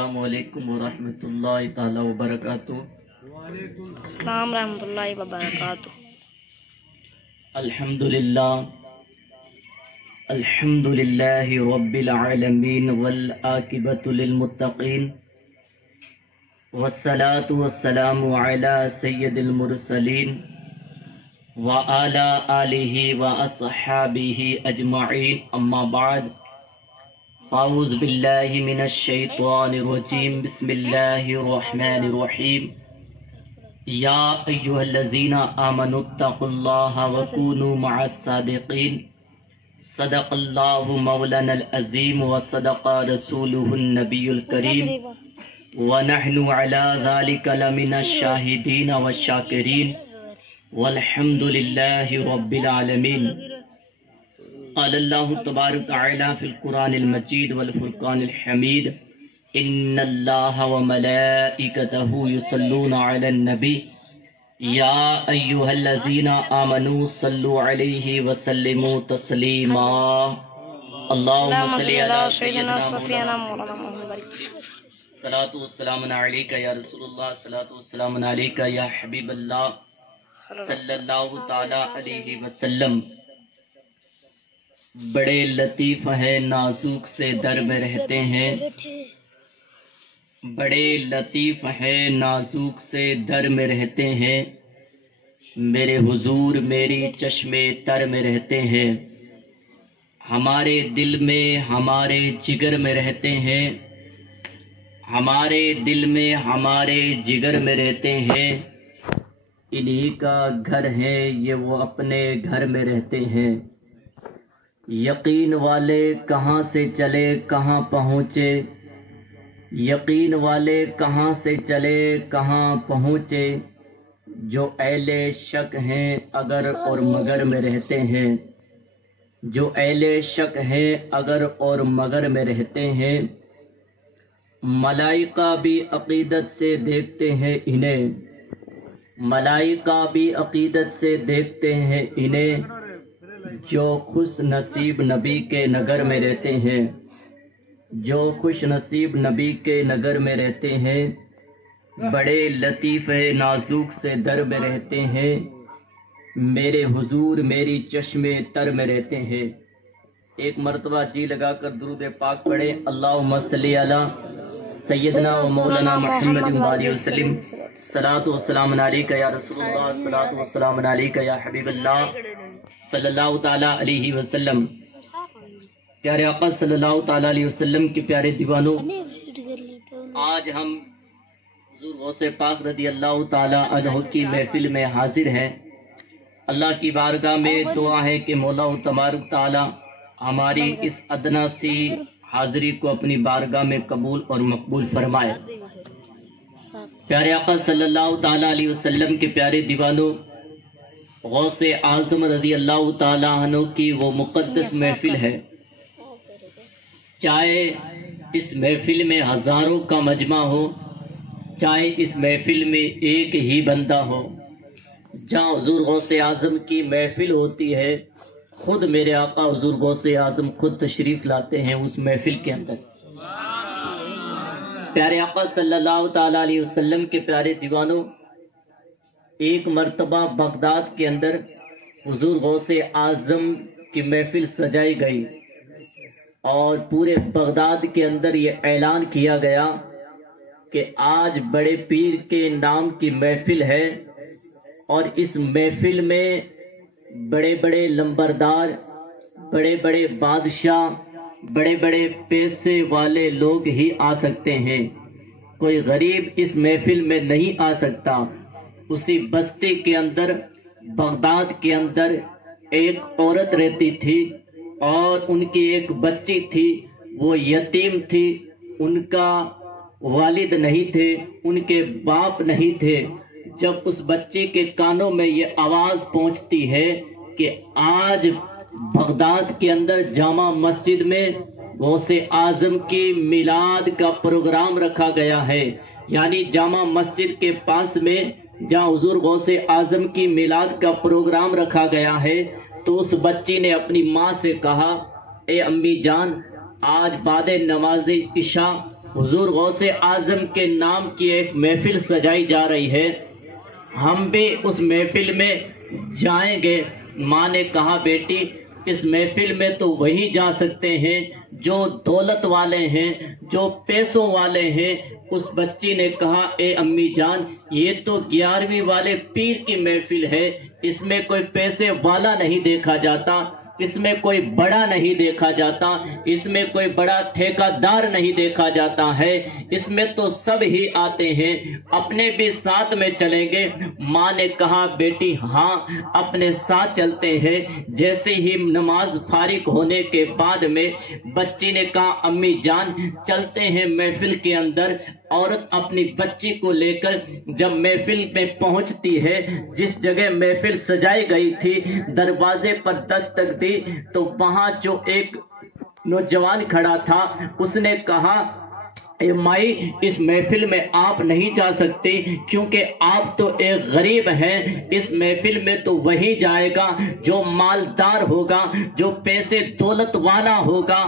السلام علیکم ورحمۃ اللہ تعالی وبرکاتہ۔ السلام ورحمۃ اللہ وبرکاتہ۔ الحمد للہ رب العالمین والعاقبۃ للمتقین والصلاة والسلام علی سید المرسلین وعلی آلہ واصحابہ اجمعین، اما بعد، اعوذ باللہ من الشیطان الرجیم، بسم اللہ الرحمن الرحیم۔ یا ایھا الذین آمنوا اتقوا اللہ وکونوا مع الصادقین، صدق اللہ مولانا العظیم وصدق رسولہ النبی الکریم، ونحن علی ذلک لمن الشاہدین والشاکرین، والحمد للہ رب العالمین۔ قال اللہ تبارک تعالی فی القرآن المجید والفرقان الحمید، ان اللہ وملائکتہ یصلون علی النبی یا ایھا الذین آمنوا صلوا علیہ وسلموا تسلیما۔ اللہم صلی علی سیدنا مولانا محمد، صلاۃ والسلام علیک یا رسول اللہ، صلاۃ والسلام علیک یا حبیب اللہ صلی اللہ تعالی علیہ وسلم۔ بڑے لطیف ہیں نازک سے در میں رہتے ہیں، بڑے لطیف ہیں نازک سے در میں رہتے ہیں، میرے حضور میری چشمے تر میں رہتے ہیں، ہمارے دل میں ہمارے جگر میں رہتے ہیں، ہمارے دل میں ہمارے جگر میں رہتے ہیں، انہی کا گھر ہے یہ وہ اپنے گھر میں رہتے ہیں۔ یقین والے کہاں سے چلے کہاں پہنچے، یقین والے کہاں سے چلے کہاں پہنچے، جو اہل شک ہیں اگر اور مگر میں رہتے ہیں، جو اہل شک ہیں اگر اور مگر میں رہتے ہیں، ملائکہ بھی عقیدت سے دیکھتے ہیں انہیں، ملائکہ بھی عقیدت سے دیکھتے ہیں انہیں، جو خوش نصیب نبی کے نگر میں رہتے ہیں، جو خوش نصیب نبی کے نگر میں رہتے ہیں، بڑے لطیف نازک سے در میں رہتے ہیں، میرے حضور میری چشمے تر میں رہتے ہیں۔ ایک مرتبہ جی لگا کر درود پاک پڑھیں، اللہم صلی علی سیدنا و مولانا محمد وآلہ وسلم، صلاۃ والسلام علیک یا رسول اللہ، صلاۃ والسلام علیک یا حبیب اللہ صلی اللہ تعالیٰ علیہ وسلم۔ پیارے آقا صلی اللہ تعالیٰ علیہ وسلم کے پیارے دیوانوں، آج ہم حضور غوث پاک رضی اللہ تعالیٰ عنہ کی محفل میں حاضر ہیں۔ اللہ کی بارگاہ میں دعا ہے کہ مولا تبارک تعالیٰ ہماری اس ادنا سی حاضری کو اپنی بارگاہ میں قبول اور مقبول فرمائے۔ پیارے آقا صلی اللہ تعالیٰ علیہ وسلم کے پیارے دیوانوں، غوث اعظم رضی اللہ تعالیٰ عنہ کی وہ مقدس محفل ہے، چاہے اس محفل میں ہزاروں کا مجمع ہو، چاہے اس محفل میں ایک ہی بندہ ہو، جہاں حضور غوث اعظم کی محفل ہوتی ہے خود میرے آقا حضور غوث اعظم خود تشریف لاتے ہیں اس محفل کے اندر۔ پیارے آقا صلی اللہ تعالیٰ علیہ وسلم کے پیارے دیوانوں، ایک مرتبہ بغداد کے اندر حضور غوث اعظم کی محفل سجائی گئی اور پورے بغداد کے اندر یہ اعلان کیا گیا کہ آج بڑے پیر کے نام کی محفل ہے، اور اس محفل میں بڑے بڑے لمبردار، بڑے بڑے بادشاہ، بڑے بڑے پیسے والے لوگ ہی آ سکتے ہیں، کوئی غریب اس محفل میں نہیں آ سکتا۔ اسی بستی کے اندر بغداد کے اندر ایک عورت رہتی تھی اور ان کی ایک بچی تھی، وہ یتیم تھی، ان کا والد نہیں تھے، ان کے باپ نہیں تھے۔ جب اس بچی کے کانوں میں یہ آواز پہنچتی ہے کہ آج بغداد کے اندر جامع مسجد میں غوث اعظم کی میلاد کا پروگرام رکھا گیا ہے، یعنی جامع مسجد کے پاس میں جہاں حضور غوث اعظم کی میلاد کا پروگرام رکھا گیا ہے، تو اس بچی نے اپنی ماں سے کہا، اے امی جان، آج بعد نماز عشاء حضور غوث اعظم کے نام کی ایک محفل سجائی جا رہی ہے، ہم بھی اس محفل میں جائیں گے۔ ماں نے کہا بیٹی اس محفل میں تو وہی جا سکتے ہیں جو دولت والے ہیں، جو پیسوں والے ہیں۔ اس بچی نے کہا اے امی جان یہ تو 11ویں والے پیر کی محفل ہے، اس میں کوئی پیسے والا نہیں دیکھا جاتا، اس میں کوئی بڑا نہیں دیکھا جاتا، اس میں کوئی بڑا ٹھیکہ دار نہیں دیکھا جاتا ہے، اس میں تو سب ہی آتے ہیں، اپنے بھی ساتھ میں چلیں گے۔ ماں نے کہا بیٹی ہاں اپنے ساتھ چلتے ہیں۔ جیسے ہی نماز فارغ ہونے کے بعد میں بچی نے کہا امی جان چلتے ہیں محفل کے اندر۔ عورت اپنی بچی کو لے کر جب محفل میں پہنچتی ہے، جس جگہ محفل سجائی گئی تھی، دروازے پر دستک دی تو وہاں جو ایک نوجوان کھڑا تھا اس نے کہا اے مائی اس محفل میں آپ نہیں جا سکتے کیونکہ آپ تو ایک غریب ہیں، اس محفل میں تو وہی جائے گا جو مالدار ہوگا، جو پیسے دولت والا ہوگا۔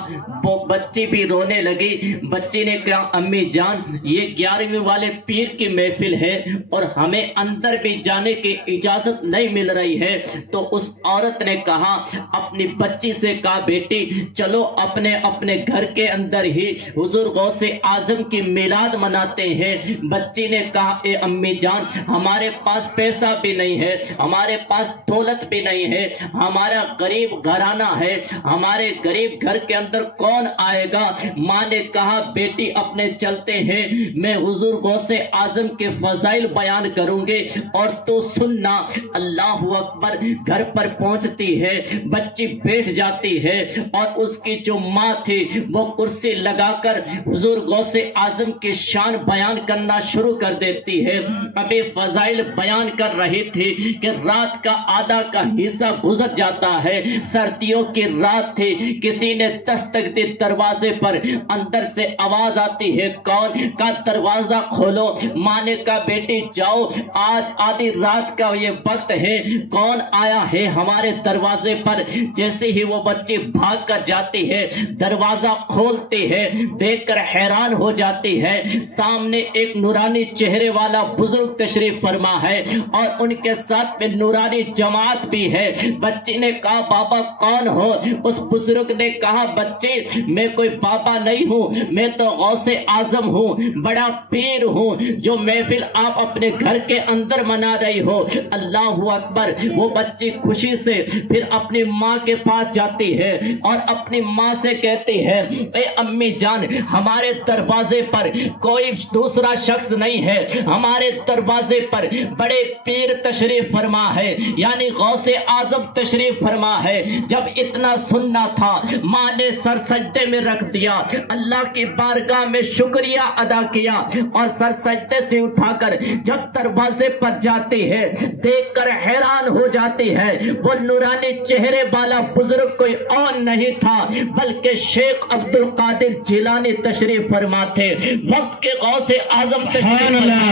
وہ بچی بھی رونے لگی۔ بچی نے کہا امی جان یہ 11ویں والے پیر کی محفل ہے اور ہمیں اندر بھی جانے کی اجازت نہیں مل رہی ہے۔ تو اس عورت نے کہا اپنی بچی سے کہا بیٹی چلو اپنے اپنے گھر کے اندر ہی حضور غوث اعظم کی میلاد مناتے ہیں۔ بچی نے کہا اے امی جان ہمارے پاس پیسہ بھی نہیں ہے، ہمارے پاس دولت بھی نہیں ہے، ہمارا غریب گھرانہ ہے، ہمارے غریب گھر کے اندر کون آئے گا؟ ماں نے کہا بیٹی اپنے چلتے ہیں، میں حضور غوث اعظم کے فضائل بیان کروں گے اور تو سننا۔ اللہ اکبر۔ گھر پر پہنچتی ہے، بچی بیٹھ جاتی ہے اور اس کی جو ماں تھی وہ کرسی لگا کر حضور غوث اعظم کی شان بیان کرنا شروع کر دیتی ہے۔ ابھی فضائل بیان کر رہی تھی کہ رات کا آدھا کا حصہ گزر جاتا ہے، سردیوں کی رات تھی، کسی نے دستک دی دروازے پر، اندر سے آواز آتی ہے کون؟ کا دروازہ کھولو۔ ماں نے کہا بیٹی جاؤ آج آدھی رات کا یہ وقت ہے، کون آیا ہے ہمارے دروازے پر؟ جیسے ہی وہ بچی بھاگ کر جاتی ہے، دروازہ کھولتی ہے، دیکھ کر حیران ہو جاتی ہے، سامنے ایک نورانی چہرے والا بزرگ تشریف فرما ہے اور ان کے ساتھ میں نورانی جماعت بھی ہے۔ بچی نے کہا بابا کون ہو؟ اس بزرگ نے کہا بچے میں کوئی بابا نہیں ہوں، میں تو غوث اعظم ہوں، بڑا پیر ہوں، جو محفل آپ اپنے گھر کے اندر منا رہی ہو۔ اللہ اکبر۔ وہ بچی خوشی سے پھر اپنی ماں کے پاس جاتی ہے اور اپنی ماں سے کہتی ہے اے امی جان ہمارے دروازے پر کوئی دوسرا شخص نہیں ہے، ہمارے دروازے پر بڑے پیر تشریف فرما ہے، یعنی غوث اعظم تشریف فرما ہے۔ جب اتنا سننا تھا ماں نے سر سجدے میں رکھ دیا، اللہ کی بارگاہ میں شکریہ ادا کیا اور سر سجدے سے اٹھا کر جب دروازے پر جاتی ہے دیکھ کر حیران ہو جاتی ہے، وہ نورانی چہرے والا بزرگ کوئی اور نہیں تھا بلکہ شیخ عبد القادر جیلانی تشریف فرما تھے، وقت کے غوث اعظم تشریف فرما۔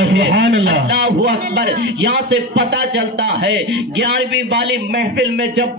اللہ اکبر۔ یہاں سے پتا چلتا ہے 11ویں والی محفل میں جب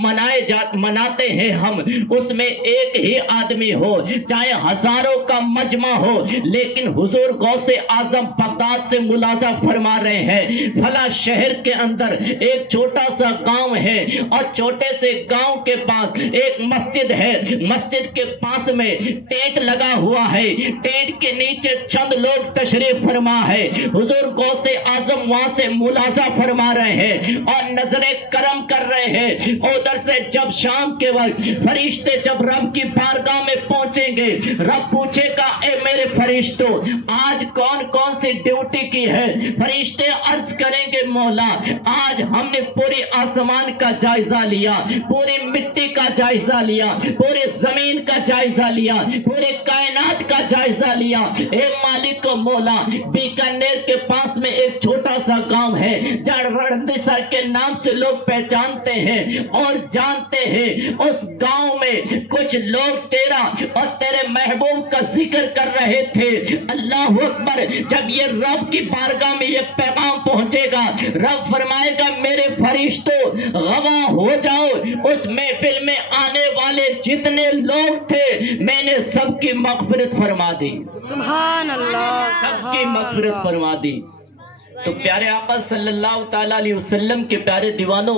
مناتے ہیں ہم، اس میں ایک ہی آدمی ہو چاہے ہزاروں کا مجمع ہو، لیکن حضور غوث اعظم بغداد سے ملاحظہ فرما رہے ہیں فلاں شہر کے اندر ایک چھوٹا سا گاؤں ہے اور چھوٹے سے گاؤں کے پاس ایک مسجد ہے، مسجد کے پاس میں ٹینٹ لگا ہوا ہے، ٹینٹ کے نیچے چند لوگ تشریف فرما ہے، حضور غوث اعظم وہاں سے ملاحظہ فرما رہے ہیں اور نظر کرم کر رہے ہیں۔ ادھر سے جب شام کے وقت فرشتے جب رب کی بارگاہ میں پہنچیں گے، رب پوچھے گا اے میرے فرشتوں آج کون کون سی ڈیوٹی کی ہے؟ فرشتے عرض کریں گے مولا آج ہم نے پوری آسمان کا جائزہ لیا، پوری مٹی کا جائزہ لیا، پورے زمین کا جائزہ لیا، پورے کائنات کا جائزہ لیا۔ اے مالک و مولا بیکانیر کے پاس میں ایک چھوٹا سا گاؤں ہے جہاں رڑمسر کے نام سے لوگ پہچانتے ہیں اور جانتے ہیں، اس گاؤں میں کچھ لوگ تیرا اور تیرے محبوب کا ذکر کر رہے تھے۔ اللہ اکبر۔ جب یہ رب کی بارگاہ میں یہ پیغام پہنچے گا، رب فرمائے گا میرے فرشتوں گواہ ہو جاؤ، اس محفل میں آنے والے جتنے لوگ تھے میں نے سب کی مغفرت فرما دی۔ سبحان اللہ، سب کی مغفرت فرما دی۔ تو پیارے آقا صلی اللہ تعالی علیہ وسلم کے پیارے دیوانوں،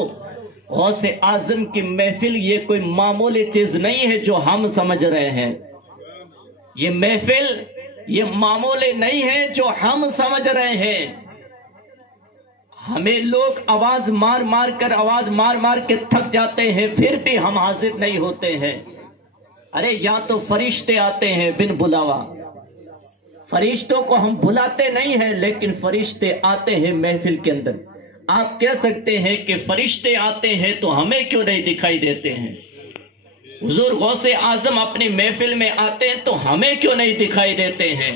غوث اعظم کی محفل یہ کوئی معمولی چیز نہیں ہے جو ہم سمجھ رہے ہیں۔ یہ محفل یہ معمولی نہیں ہے جو ہم سمجھ رہے ہیں۔ ہمیں لوگ آواز مار مار کے تھک جاتے ہیں، پھر بھی ہم حاضر نہیں ہوتے ہیں۔ ارے یا تو فرشتے آتے ہیں بن بلاوا، فرشتوں کو ہم بلاتے نہیں ہیں لیکن فرشتے آتے ہیں محفل کے اندر۔ آپ کہہ سکتے ہیں کہ فرشتے آتے ہیں تو ہمیں کیوں نہیں دکھائی دیتے ہیں؟ حضور غوث اعظم اپنی محفل میں آتے ہیں تو ہمیں کیوں نہیں دکھائی دیتے ہیں؟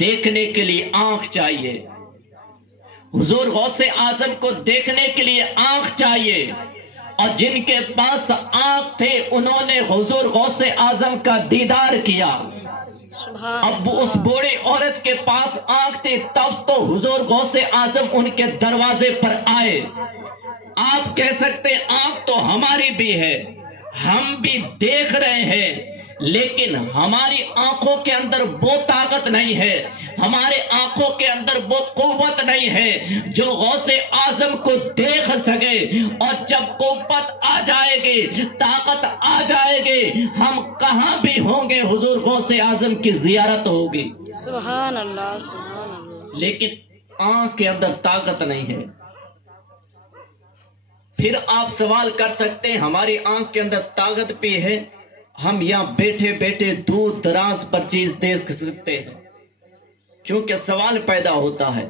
دیکھنے کے لیے آنکھ چاہیے۔ حضور غوث اعظم کو دیکھنے کے لیے آنکھ چاہیے، اور جن کے پاس آنکھ تھے انہوں نے حضور غوث اعظم کا دیدار کیا۔ اب اس بوڑھی عورت کے پاس آنکھ تھی، تب تو حضور غوث اعظم ان کے دروازے پر آئے۔ آپ کہہ سکتے آنکھ تو ہماری بھی ہے، ہم بھی دیکھ رہے ہیں، لیکن ہماری آنکھوں کے اندر وہ طاقت نہیں ہے، ہمارے آنکھوں کے اندر وہ قوت نہیں ہے جو غوث اعظم کو دیکھ سکے۔ اور جب قوت آ جائے گی، طاقت آ جائے گی، ہم کہاں بھی ہوں گے حضور غوث اعظم کی زیارت ہوگی۔ سبحان اللہ، سبحان اللہ۔ لیکن آنکھ کے اندر طاقت نہیں ہے۔ پھر آپ سوال کر سکتے ہیں ہماری آنکھ کے اندر طاقت بھی ہے، ہم یہاں بیٹھے بیٹھے دور دراز پر چیز دیکھ سکتے ہیں، کیونکہ سوال پیدا ہوتا ہے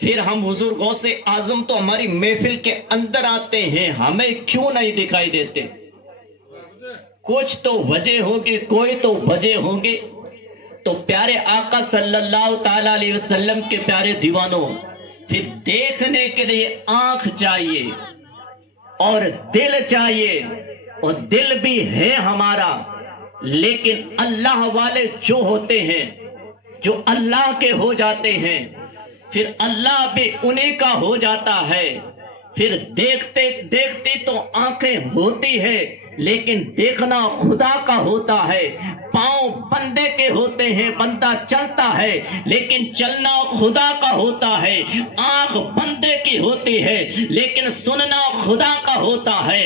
پھر ہم حضور غوث اعظم تو ہماری محفل کے اندر آتے ہیں، ہمیں کیوں نہیں دکھائی دیتے؟ کچھ تو وجہ ہوگی، کوئی تو وجہ ہوگی۔ تو پیارے آقا صلی اللہ تعالی علیہ وسلم کے پیارے دیوانوں، پھر دیکھنے کے لیے آنکھ چاہیے اور دل چاہیے، اور دل بھی ہے ہمارا، لیکن اللہ والے جو ہوتے ہیں، جو اللہ کے ہو جاتے ہیں، پھر اللہ بھی انہیں کا ہو جاتا ہے۔ پھر دیکھتے دیکھتے تو آنکھیں ہوتی ہے، لیکن دیکھنا خدا کا ہوتا ہے۔ پاؤں بندے کے ہوتے ہیں، بندہ چلتا ہے، لیکن چلنا خدا کا ہوتا ہے۔ آنکھ بندے کی ہوتی ہے، لیکن سننا خدا کا ہوتا ہے۔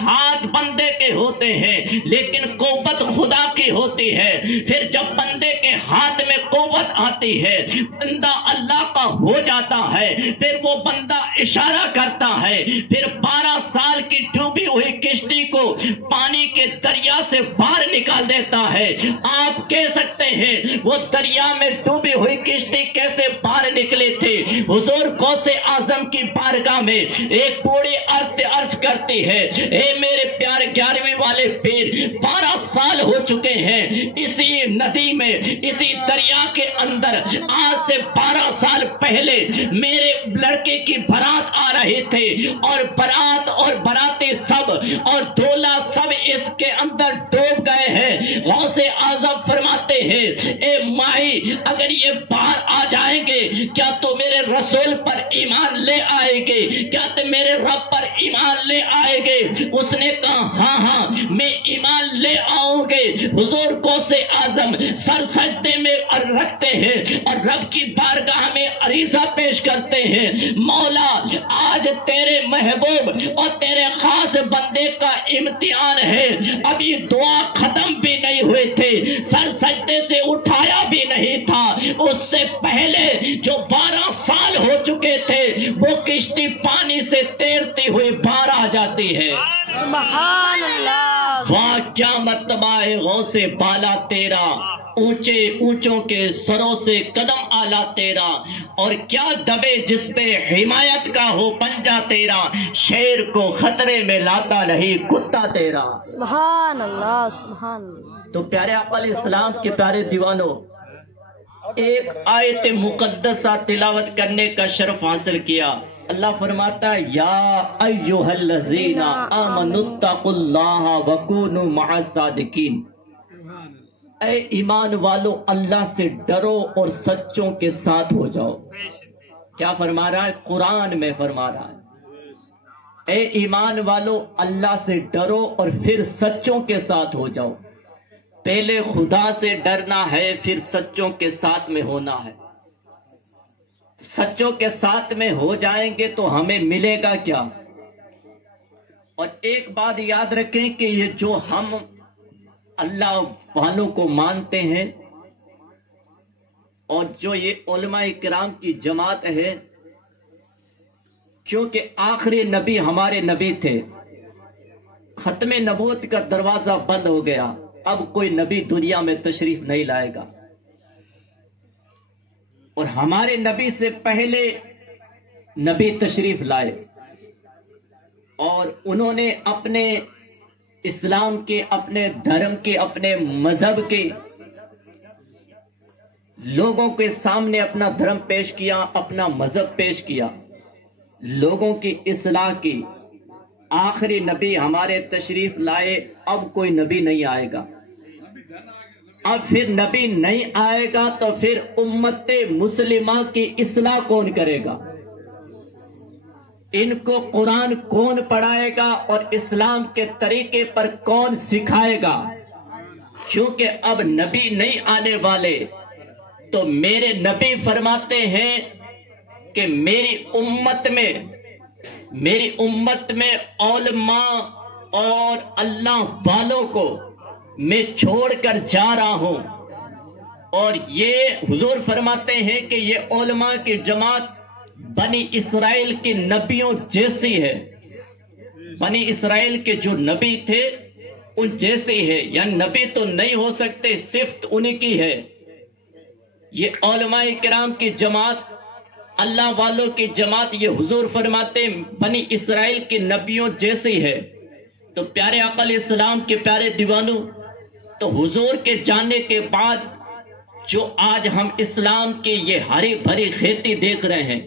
ہاتھ بندے کے ہوتے ہیں، لیکن قوت خدا کی ہوتی ہے۔ پھر جب بندے کے ہاتھ میں قوت آتی ہے، بندہ اللہ کا ہو جاتا ہے، پھر وہ بندہ اشارہ کرتا ہے، پھر 12 سال کی ڈوبی ہوئی کشتی کو پانی کے دریا سے باہر نکال دیتا ہے۔ آپ کہہ سکتے ہیں وہ دریا میں ڈوبی ہوئی کشتی کیسے باہر نکلے تھے؟ حضور غوث اعظم کی بارگاہ میں ایک بوڑھی عرض کرتی ہے، اے میرے پیارے 11ویں والے پیر، 12 سال ہو چکے ہیں اسی ندی میں، اسی دریا کے اندر۔ آج سے 12 سال پہلے میرے لڑکے کی بارات آ رہے تھے، اور بارات اور باراتی سب اور دولہا سب اس کے اندر ڈوب گئے ہیں۔ غوث اعظم فرماتے ہیں، اے مائی، اگر یہ باہر آ جائیں گے کیا تو میرے رسول پر ایمان لے آئے گے؟ کیا تو میرے رب پر ایمان لے آئے گے؟ اس نے کہا ہاں ہاں میں ایمان لے آؤں گے۔ حضور غوث اعظم سر سجدے میں رکھتے ہیں اور رب کی بارگاہ میں عریضہ پیش کرتے ہیں، مولا آج تیرے محبوب اور تیرے خاص بندے کا امتحان ہے۔ ابھی دعا ختم بھی نہیں ہوئے تھے، سر سجدے سے اٹھایا بھی نہیں تھا، اس سے پہلے جو 12 سال ہو چکے تھے وہ کشتی پانی سے تیرتی ہوئی باہر آ جاتی ہے۔ سبحان اللہ۔ واہ کیا مرتبہ ہے غوث بالا تیرا، اونچے اونچوں کے سروں سے قدم آلہ تیرا، اور کیا دبے جس پہ حمایت کا ہو پنجہ تیرا، شیر کو خطرے میں لاتا نہیں کتا تیرا۔ سبحان اللہ، سبحان اللہ۔ تو پیارے آقا علیہ السلام کے پیارے دیوانوں، ایک آیت مقدسہ تلاوت کرنے کا شرف حاصل کیا۔ اللہ فرماتا ہے، یا ایھا الذین آمنوا اتقوا اللہ وکونوا مع الصادقین، اے ایمان والو اللہ سے ڈرو اور سچوں کے ساتھ ہو جاؤ۔ کیا فرما رہا ہے؟ قرآن میں فرما رہا ہے، اے ایمان والو اللہ سے ڈرو اور پھر سچوں کے ساتھ ہو جاؤ۔ پہلے خدا سے ڈرنا ہے، پھر سچوں کے ساتھ میں ہونا ہے۔ سچوں کے ساتھ میں ہو جائیں گے تو ہمیں ملے گا کیا؟ اور ایک بات یاد رکھیں کہ یہ جو ہم اللہ والوں کو مانتے ہیں اور جو یہ علماء کرام کی جماعت ہے، کیونکہ آخری نبی ہمارے نبی تھے، ختم نبوت کا دروازہ بند ہو گیا، اب کوئی نبی دنیا میں تشریف نہیں لائے گا، اور ہمارے نبی سے پہلے نبی تشریف لائے، اور انہوں نے اپنے اسلام کے، اپنے دھرم کے، اپنے مذہب کے لوگوں کے سامنے اپنا دھرم پیش کیا، اپنا مذہب پیش کیا، لوگوں کی اصلاح کی۔ آخری نبی ہمارے تشریف لائے، اب کوئی نبی نہیں آئے گا، اب پھر نبی نہیں آئے گا تو پھر امت مسلمہ کی اصلاح کون کرے گا؟ ان کو قرآن کون پڑھائے گا اور اسلام کے طریقے پر کون سکھائے گا؟ کیونکہ اب نبی نہیں آنے والے، تو میرے نبی فرماتے ہیں کہ میری امت میں علماء اور اللہ والوں کو میں چھوڑ کر جا رہا ہوں، اور یہ حضور فرماتے ہیں کہ یہ علماء کی جماعت بنی اسرائیل کے نبیوں جیسی ہے، بنی اسرائیل کے جو نبی تھے ان جیسی ہے، یعنی نبی تو نہیں ہو سکتے، صفت انہی کی ہے۔ یہ علماء کرام کی جماعت، اللہ والوں کی جماعت، یہ حضور فرماتے ہیں بنی اسرائیل کے نبیوں جیسی ہے۔ تو پیارے آقا علیہ السلام کے پیارے دیوانوں، تو حضور کے جانے کے بعد جو آج ہم اسلام کی یہ ہری بھری کھیتی دیکھ رہے ہیں،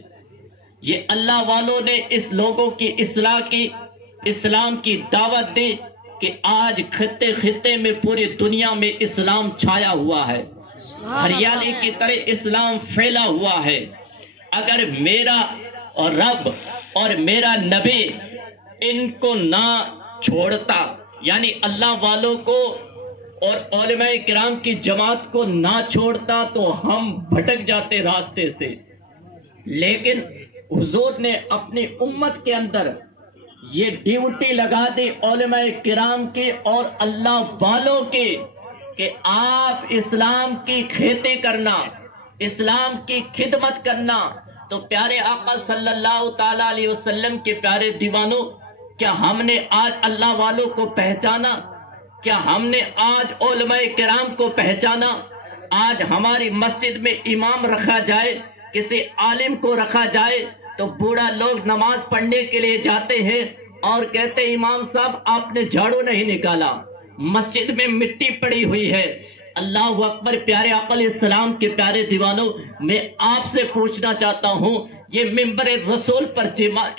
یہ اللہ والوں نے اس لوگوں کی اصلاح کی، اسلام کی دعوت دی کہ آج خطے خطے میں پوری دنیا میں اسلام چھایا ہوا ہے، ہریالی کی طرح اسلام پھیلا ہوا ہے۔ اگر میرا اور رب اور میرا نبی ان کو نہ چھوڑتا، یعنی اللہ والوں کو اور علماء کرام کی جماعت کو نہ چھوڑتا، تو ہم بھٹک جاتے راستے سے۔ لیکن حضور نے اپنی امت کے اندر یہ ڈیوٹی لگا دی علماء کرام کی اور اللہ والوں کی کہ آپ اسلام کی کھیتی کرنا، اسلام کی خدمت کرنا۔ تو پیارے آقا صلی اللہ تعالی علیہ وسلم کے پیارے دیوانوں، کیا ہم نے آج اللہ والوں کو پہچانا؟ کیا ہم نے آج علماء کرام کو پہچانا؟ آج ہماری مسجد میں امام رکھا جائے، کسی عالم کو رکھا جائے تو بوڑھا لوگ نماز پڑھنے کے لیے جاتے ہیں اور کہتے ہیں امام صاحب آپ نے جھاڑو نہیں نکالا، مسجد میں مٹی پڑی ہوئی ہے۔ اللہ اکبر۔ پیارے آقا علیہ السلام کے پیارے دیوانوں، میں آپ سے پوچھنا چاہتا ہوں، یہ ممبر رسول پر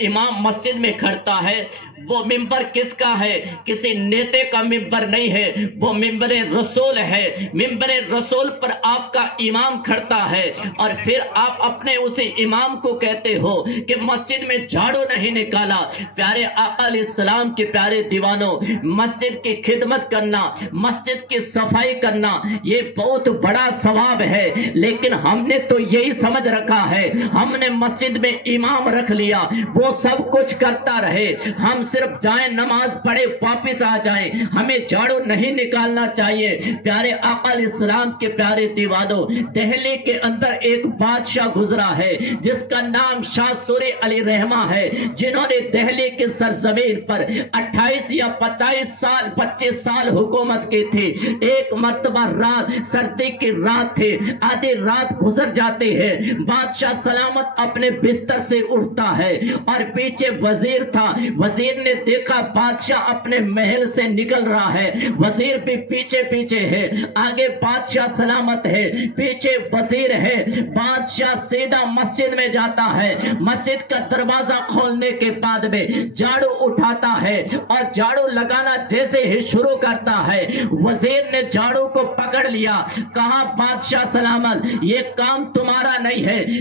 امام مسجد میں کھڑتا ہے، وہ ممبر کس کا ہے؟ کسی نیتے کا ممبر نہیں ہے، وہ ممبر رسول ہے۔ ممبر رسول پر آپ کا امام کھڑتا ہے، اور پھر آپ اپنے اسی امام کو کہتے ہو کہ مسجد میں جھاڑو نہیں نکالا۔ پیارے آقا علیہ السلام کے پیارے دیوانوں، مسجد کی خدمت کرنا، مسجد کی صفائی کرنا، یہ بہت بڑا ثواب ہے، لیکن ہم نے تو یہی سمجھ رکھا ہے، ہم نے مسجد میں امام رکھ لیا، وہ سب کچھ کرتا رہے، ہم صرف جائیں نماز پڑھے واپس آ جائیں، ہمیں جھاڑو نہیں نکالنا چاہیے۔ پیارے آقا علیہ السلام کے پیارے دیوانوں، دہلی کے اندر ایک بادشاہ گزرا ہے جس کا نام شاہ سوری علی رحمہ ہے، جنہوں نے دہلی کے سرزمین پر 28 یا 25 سال حکومت کی تھی۔ ایک مرتبہ رات، سردی کی رات تھی، آدھی رات گزر جاتے ہیں، بادشاہ سلامت اپنے بستر سے اٹھتا ہے اور پیچھے وزیر تھا، وزیر نے دیکھا بادشاہ اپنے محل سے نکل رہا ہے، وزیر بھی پیچھے پیچھے ہے، آگے بادشاہ سلامت ہے، پیچھے وزیر ہے۔ بادشاہ سیدھا مسجد میں جاتا ہے، مسجد کا دروازہ کھولنے کے بعد میں جھاڑو اٹھاتا ہے اور جھاڑو لگانا جیسے ہی شروع کرتا ہے، وزیر نے جھاڑو کو پکڑ لیا، کہا بادشاہ سلامت یہ کام تمہارا نہیں ہے،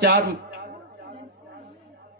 4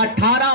18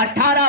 18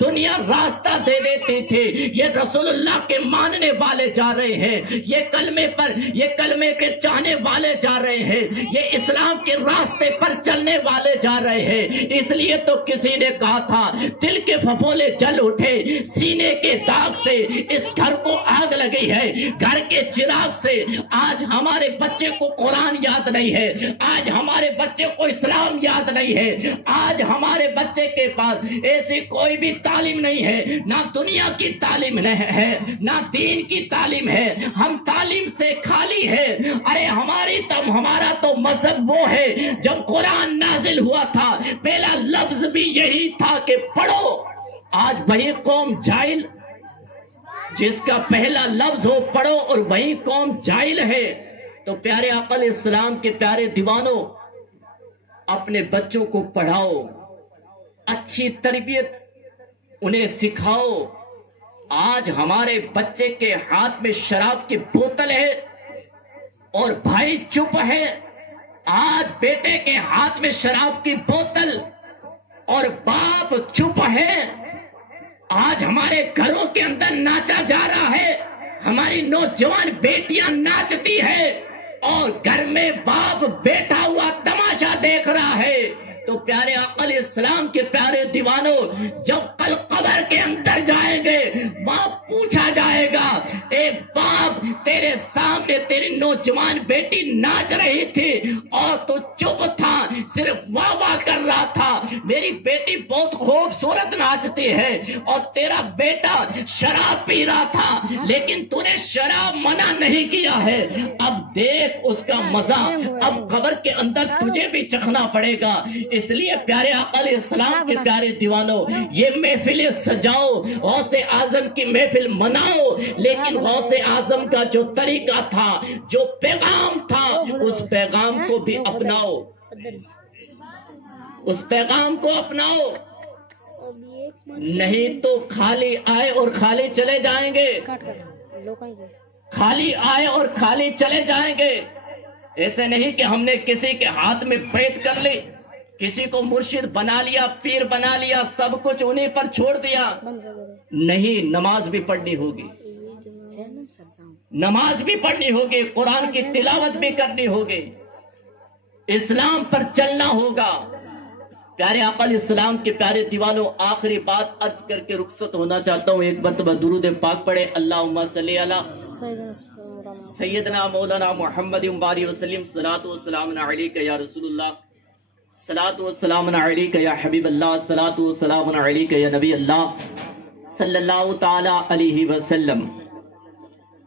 دنیا راستہ دے دیتی تھی. یہ رسول اللہ کے ماننے والے جا رہے ہیں, یہ کلمے کے چاہنے والے جا رہے ہیں, یہ اسلام کے راستے پر چلنے والے جا رہے ہیں. اس لیے تو کسی نے کہا تھا دل کے پھپھولے جل اٹھے, سینے کے داغ سے اس گھر کو آگ لگی ہے, گھر کے چراغ سے. آج ہمارے بچے کو قرآن یاد نہیں ہے, آج ہمارے بچے کو اسلام یاد نہیں ہے, آج ہمارے بچے کے پاس ایسی کوئی بھی تعلیم نہیں ہے, نہ دنیا کی تعلیم ہے نہ دین کی تعلیم ہے. ہم تعلیم سے خالی ہے. ارے ہمارا تو مذہب وہ ہے جب قرآن نازل ہوا تھا پہلا لفظ بھی یہی تھا کہ پڑھو. آج وہی قوم جاہل, جس کا پہلا لفظ ہو پڑھو, اور وہی قوم جاہل ہے. تو پیارے آقا علیہ السلام کے پیارے دیوانوں, اپنے بچوں کو پڑھاؤ, اچھی تربیت انہیں سکھاؤ. آج ہمارے بچے کے ہاتھ میں شراب کی بوتل ہے اور بھائی چپ ہے. آج بیٹے کے ہاتھ میں شراب کی بوتل اور باپ چپ ہے. آج ہمارے گھروں کے اندر ناچا جا رہا ہے, ہماری نوجوان بیٹیاں ناچتی ہے اور گھر میں باپ بیٹھا ہوا تماشا دیکھ رہا ہے. تو پیارے آقا علیہ السلام کے پیارے دیوانوں, جب کل قبر کے اندر جائیں گے باپ پوچھا جائے گا, اے باپ تیرے سامنے تیری نوجوان بیٹی ناچ رہی تھی اور تو چپ تھا, صرف واہ واہ کر رہا تھا, میری بیٹی بہت خوبصورت ناچتی ہے, اور تیرا بیٹا شراب پی رہا تھا لیکن تو نے شراب منع نہیں کیا ہے. اب دیکھ اس کا مزہ, اب قبر کے اندر تجھے بھی چکھنا پڑے گا. اس لیے پیارے آقا علیہ السلام کے پیارے دیوانوں, یہ محفل سجاؤ, غوث اعظم کی محفل مناؤ, لیکن غوث اعظم کا جو طریقہ تھا, جو پیغام تھا, اس پیغام کو بھی اپناؤ, اس پیغام کو اپناؤ. نہیں تو خالی آئے اور خالی چلے جائیں گے, خالی آئے اور خالی چلے جائیں گے. ایسے نہیں کہ ہم نے کسی کے ہاتھ میں بیعت کر لی, کسی کو مرشد بنا لیا, پیر بنا لیا, سب کچھ انہیں پر چھوڑ دیا. نہیں, نماز بھی پڑھنی ہوگی, نماز بھی پڑھنی ہوگی, قرآن کی تلاوت بھی کرنی ہوگی, اسلام پر چلنا ہوگا. پیارے آقا علیہ السلام کے پیارے دیوانوں, آخری بات عرض کر کے رخصت ہونا چاہتا ہوں. ایک مرتبہ درود پاک پڑھے, اللہم صلی علی سیدنا مولانا محمد وبارک وسلم. صلاۃ و سلام علیک یا رسول اللہ, صلاۃ و سلام علیک یا حبیب اللہ, صلاۃ و سلام علیک یا نبی اللہ صلی اللہ تعالی علیہ وسلم.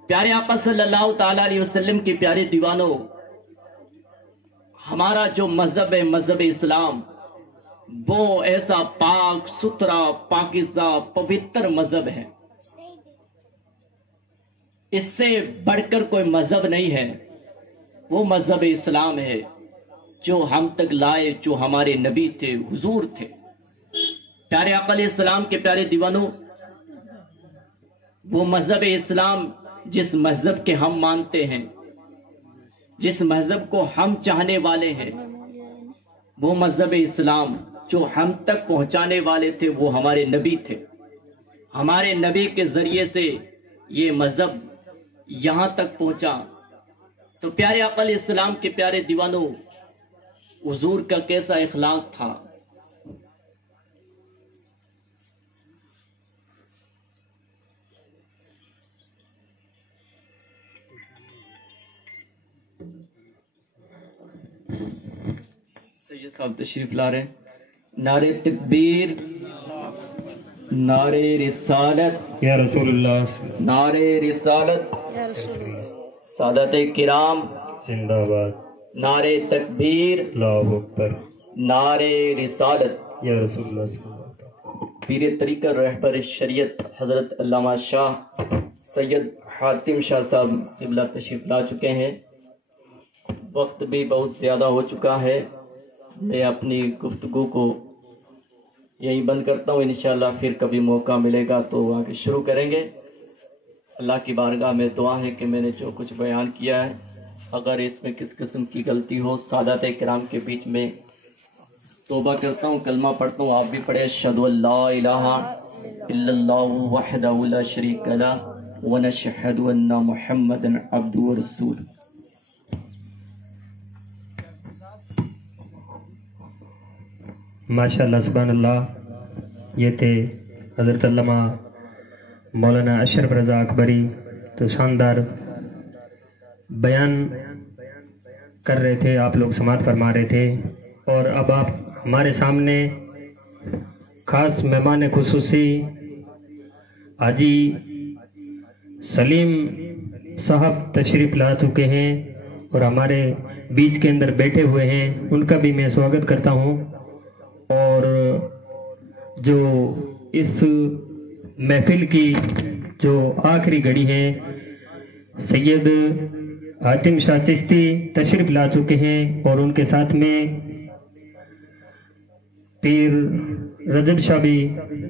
پیارے آقا صلی اللہ تعالی علیہ وسلم کے پیارے دیوانوں, ہمارا جو مذہب ہے, مذہب اسلام, وہ ایسا پاک ستھرا, پاکیزہ, پوتر مذہب ہے. اس سے بڑھ کر کوئی مذہب نہیں ہے. وہ مذہب اسلام ہے جو ہم تک لائے, جو ہمارے نبی تھے, حضور تھے. پیارے آقا علیہ السلام کے پیارے دیوانوں, وہ مذہب اسلام جس مذہب کے ہم مانتے ہیں, جس مذہب کو ہم چاہنے والے ہیں, وہ مذہب اسلام جو ہم تک پہنچانے والے تھے وہ ہمارے نبی تھے. ہمارے نبی کے ذریعے سے یہ مذہب یہاں تک پہنچا. تو پیارے آقا علیہ السلام کے پیارے دیوانوں, حضور کا کیسا اخلاق تھا. سید صاحب تشریف لا رہے ہیں. نعرے تکبیر, نعرے رسالت یا رسول اللہ, نعرے رسالت, سادات کرام زندہ باد, نعرے تکبیر, اللہ اکبر, نعرے رسالت. یا رسول اللہ صلی اللہ علیہ وسلم. پیر طریقہ رہبر شریعت حضرت علامہ شاہ سید حاتم شاہ صاحب قبلہ تشریف لا چکے ہیں. وقت بھی بہت زیادہ ہو چکا ہے. میں اپنی گفتگو کو یہی بند کرتا ہوں. انشاءاللہ پھر کبھی موقع ملے گا تو آگے شروع کریں گے. اللہ کی بارگاہ میں دعا ہے کہ میں نے جو کچھ بیان کیا ہے, اگر اس میں کس قسم کی غلطی ہو, سادات کرام کے بیچ میں توبہ کرتا ہوں، کلمہ پڑھتا ہوں، آپ بھی پڑھے اشہد ان لا الہ الا اللہ وحدہ لا شریک لہ ونشہد ان محمدا عبدہ ورسولہ۔ ماشاءاللہ سبحان اللہ، یہ تھے حضرت علامہ مولانا اشرف رضا اکبری، تو شاندار بیان کر رہے تھے، آپ لوگ سماعت فرما رہے تھے۔ اور اب آپ ہمارے سامنے خاص مہمان خصوصی حاجی سلیم صاحب تشریف لا چکے ہیں اور ہمارے بیچ کے اندر بیٹھے ہوئے ہیں، ان کا بھی میں سواگت کرتا ہوں۔ اور جو اس محفل کی جو آخری گھڑی ہے، سید حاتم شاہ چشتی تشریف لا چکے ہیں اور ان کے ساتھ میں پیر رجب شاہ بھی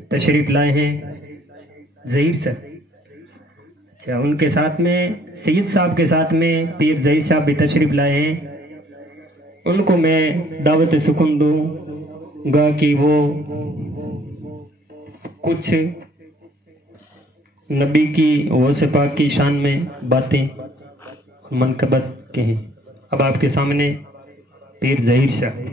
تشریف لائے ہیں، ظہیر سے اچھا، ان کے ساتھ میں سید صاحب کے ساتھ میں پیر ظہیر صاحب بھی تشریف لائے ہیں۔ ان کو میں دعوت سکون دوں گا کہ وہ کچھ نبی کی غوث پاک کی شان میں باتیں منقبت کہیں۔ اب آپ کے سامنے پیر ظہیر شاہ۔